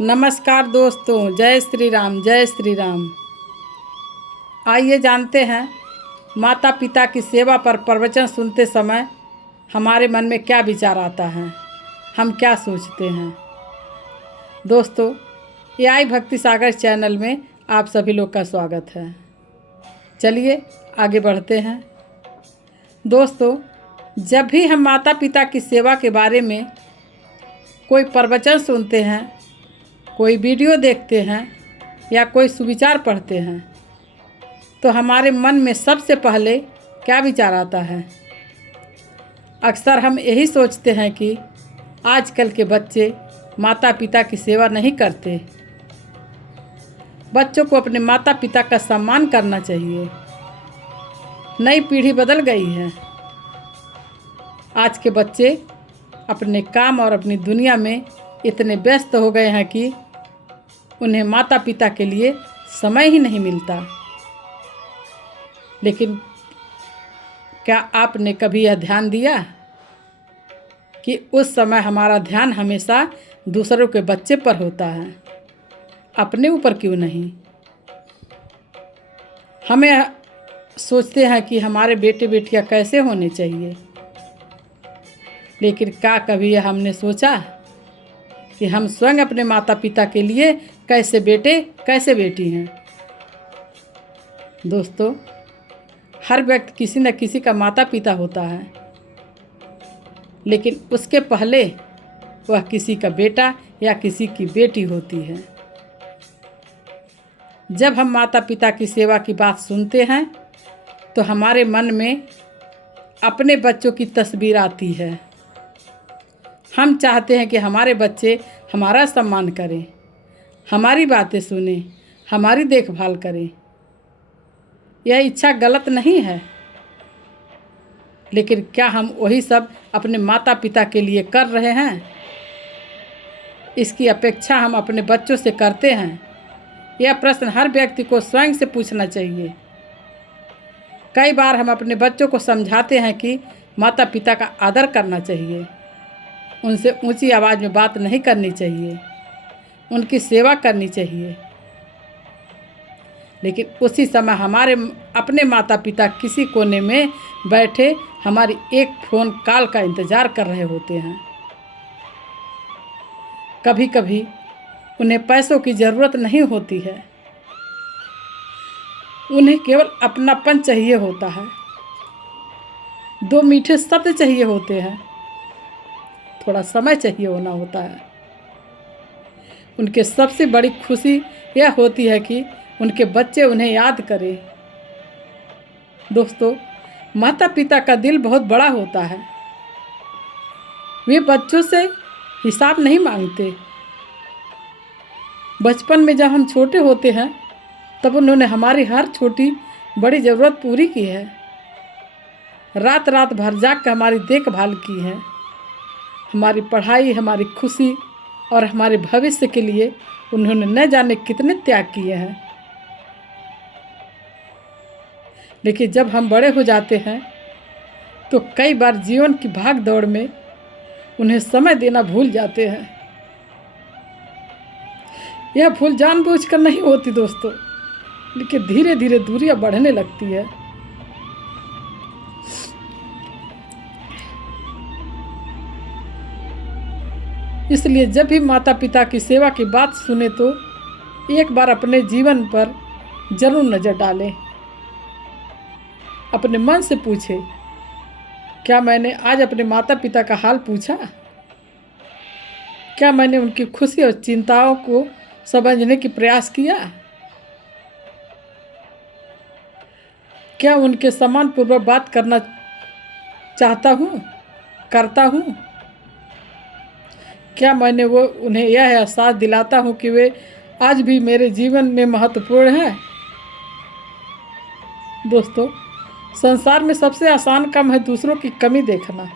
नमस्कार दोस्तों, जय श्री राम जय श्री राम। आइए जानते हैं माता पिता की सेवा पर प्रवचन सुनते समय हमारे मन में क्या विचार आता है, हम क्या सोचते हैं। दोस्तों, AI भक्ति सागर चैनल में आप सभी लोग का स्वागत है। चलिए आगे बढ़ते हैं। दोस्तों, जब भी हम माता पिता की सेवा के बारे में कोई प्रवचन सुनते हैं, कोई वीडियो देखते हैं या कोई सुविचार पढ़ते हैं तो हमारे मन में सबसे पहले क्या विचार आता है। अक्सर हम यही सोचते हैं कि आजकल के बच्चे माता पिता की सेवा नहीं करते। बच्चों को अपने माता पिता का सम्मान करना चाहिए। नई पीढ़ी बदल गई है। आज के बच्चे अपने काम और अपनी दुनिया में इतने व्यस्त हो गए हैं कि उन्हें माता पिता के लिए समय ही नहीं मिलता। लेकिन क्या आपने कभी यह ध्यान दिया कि उस समय हमारा ध्यान हमेशा दूसरों के बच्चे पर होता है, अपने ऊपर क्यों नहीं। हमें सोचते हैं कि हमारे बेटे बेटियां कैसे होने चाहिए, लेकिन क्या कभी यह हमने सोचा कि हम स्वयं अपने माता पिता के लिए कैसे बेटे कैसे बेटी हैं। दोस्तों, हर व्यक्ति किसी न किसी का माता पिता होता है, लेकिन उसके पहले वह किसी का बेटा या किसी की बेटी होती है। जब हम माता पिता की सेवा की बात सुनते हैं तो हमारे मन में अपने बच्चों की तस्वीर आती है। हम चाहते हैं कि हमारे बच्चे हमारा सम्मान करें, हमारी बातें सुनें, हमारी देखभाल करें। यह इच्छा गलत नहीं है, लेकिन क्या हम वही सब अपने माता पिता के लिए कर रहे हैं? इसकी अपेक्षा हम अपने बच्चों से करते हैं? यह प्रश्न हर व्यक्ति को स्वयं से पूछना चाहिए। कई बार हम अपने बच्चों को समझाते हैं कि माता पिता का आदर करना चाहिए, उनसे ऊंची आवाज़ में बात नहीं करनी चाहिए, उनकी सेवा करनी चाहिए। लेकिन उसी समय हमारे अपने माता पिता किसी कोने में बैठे हमारी एक फ़ोन कॉल का इंतज़ार कर रहे होते हैं। कभी कभी उन्हें पैसों की ज़रूरत नहीं होती है, उन्हें केवल अपनापन चाहिए होता है, दो मीठे शब्द चाहिए होते हैं, थोड़ा समय चाहिए होना होता है। उनके सबसे बड़ी खुशी यह होती है कि उनके बच्चे उन्हें याद करें। दोस्तों, माता पिता का दिल बहुत बड़ा होता है। वे बच्चों से हिसाब नहीं मांगते। बचपन में जब हम छोटे होते हैं तब उन्होंने हमारी हर छोटी बड़ी ज़रूरत पूरी की है। रात रात भर जाग कर हमारी देखभाल की है। हमारी पढ़ाई, हमारी खुशी और हमारे भविष्य के लिए उन्होंने न जाने कितने त्याग किए हैं। लेकिन जब हम बड़े हो जाते हैं तो कई बार जीवन की भाग दौड़ में उन्हें समय देना भूल जाते हैं। यह भूल जानबूझकर नहीं होती दोस्तों, लेकिन धीरे धीरे दूरियां बढ़ने लगती है। इसलिए जब भी माता पिता की सेवा की बात सुने तो एक बार अपने जीवन पर जरूर नज़र डालें। अपने मन से पूछें, क्या मैंने आज अपने माता पिता का हाल पूछा? क्या मैंने उनकी खुशी और चिंताओं को समझने की प्रयास किया? क्या उनके सम्मानपूर्वक बात करना चाहता हूँ, करता हूँ? क्या मैंने उन्हें यह एहसास दिलाता हूँ कि वे आज भी मेरे जीवन में महत्वपूर्ण हैं? दोस्तों, संसार में सबसे आसान काम है दूसरों की कमी देखना,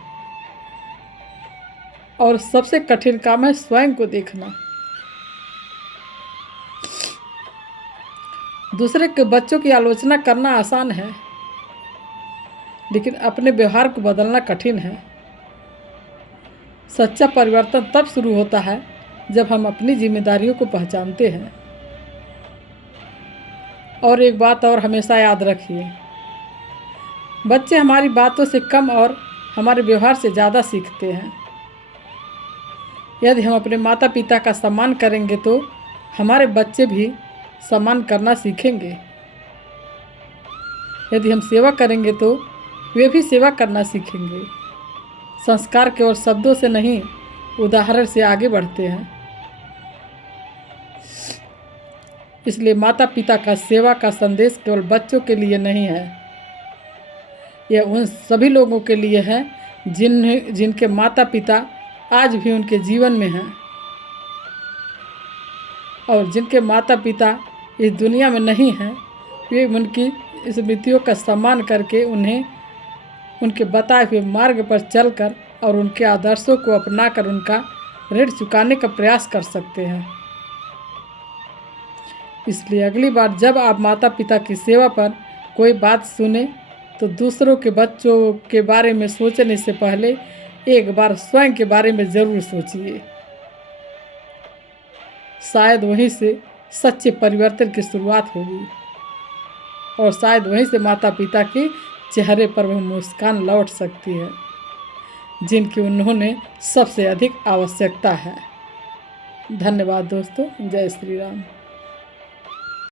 और सबसे कठिन काम है स्वयं को देखना। दूसरे के बच्चों की आलोचना करना आसान है, लेकिन अपने व्यवहार को बदलना कठिन है। सच्चा परिवर्तन तब शुरू होता है जब हम अपनी जिम्मेदारियों को पहचानते हैं। और एक बात और हमेशा याद रखिए, बच्चे हमारी बातों से कम और हमारे व्यवहार से ज़्यादा सीखते हैं। यदि हम अपने माता पिता का सम्मान करेंगे तो हमारे बच्चे भी सम्मान करना सीखेंगे। यदि हम सेवा करेंगे तो वे भी सेवा करना सीखेंगे। संस्कार केवल शब्दों से नहीं, उदाहरण से आगे बढ़ते हैं। इसलिए माता पिता का सेवा का संदेश केवल बच्चों के लिए नहीं है, यह उन सभी लोगों के लिए है जिनके माता पिता आज भी उनके जीवन में हैं और जिनके माता पिता इस दुनिया में नहीं हैं। वे उनकी स्मृतियों का सम्मान करके उन्हें उनके बताए हुए मार्ग पर चलकर और उनके आदर्शों को अपनाकर उनका ऋण चुकाने का प्रयास कर सकते हैं। इसलिए अगली बार जब आप माता पिता की सेवा पर कोई बात सुने तो दूसरों के बच्चों के बारे में सोचने से पहले एक बार स्वयं के बारे में ज़रूर सोचिए। शायद वहीं से सच्चे परिवर्तन की शुरुआत होगी और शायद वहीं से माता पिता के चेहरे पर वह मुस्कान लौट सकती है जिनकी उन्होंने सबसे अधिक आवश्यकता है। धन्यवाद दोस्तों। जय श्री राम।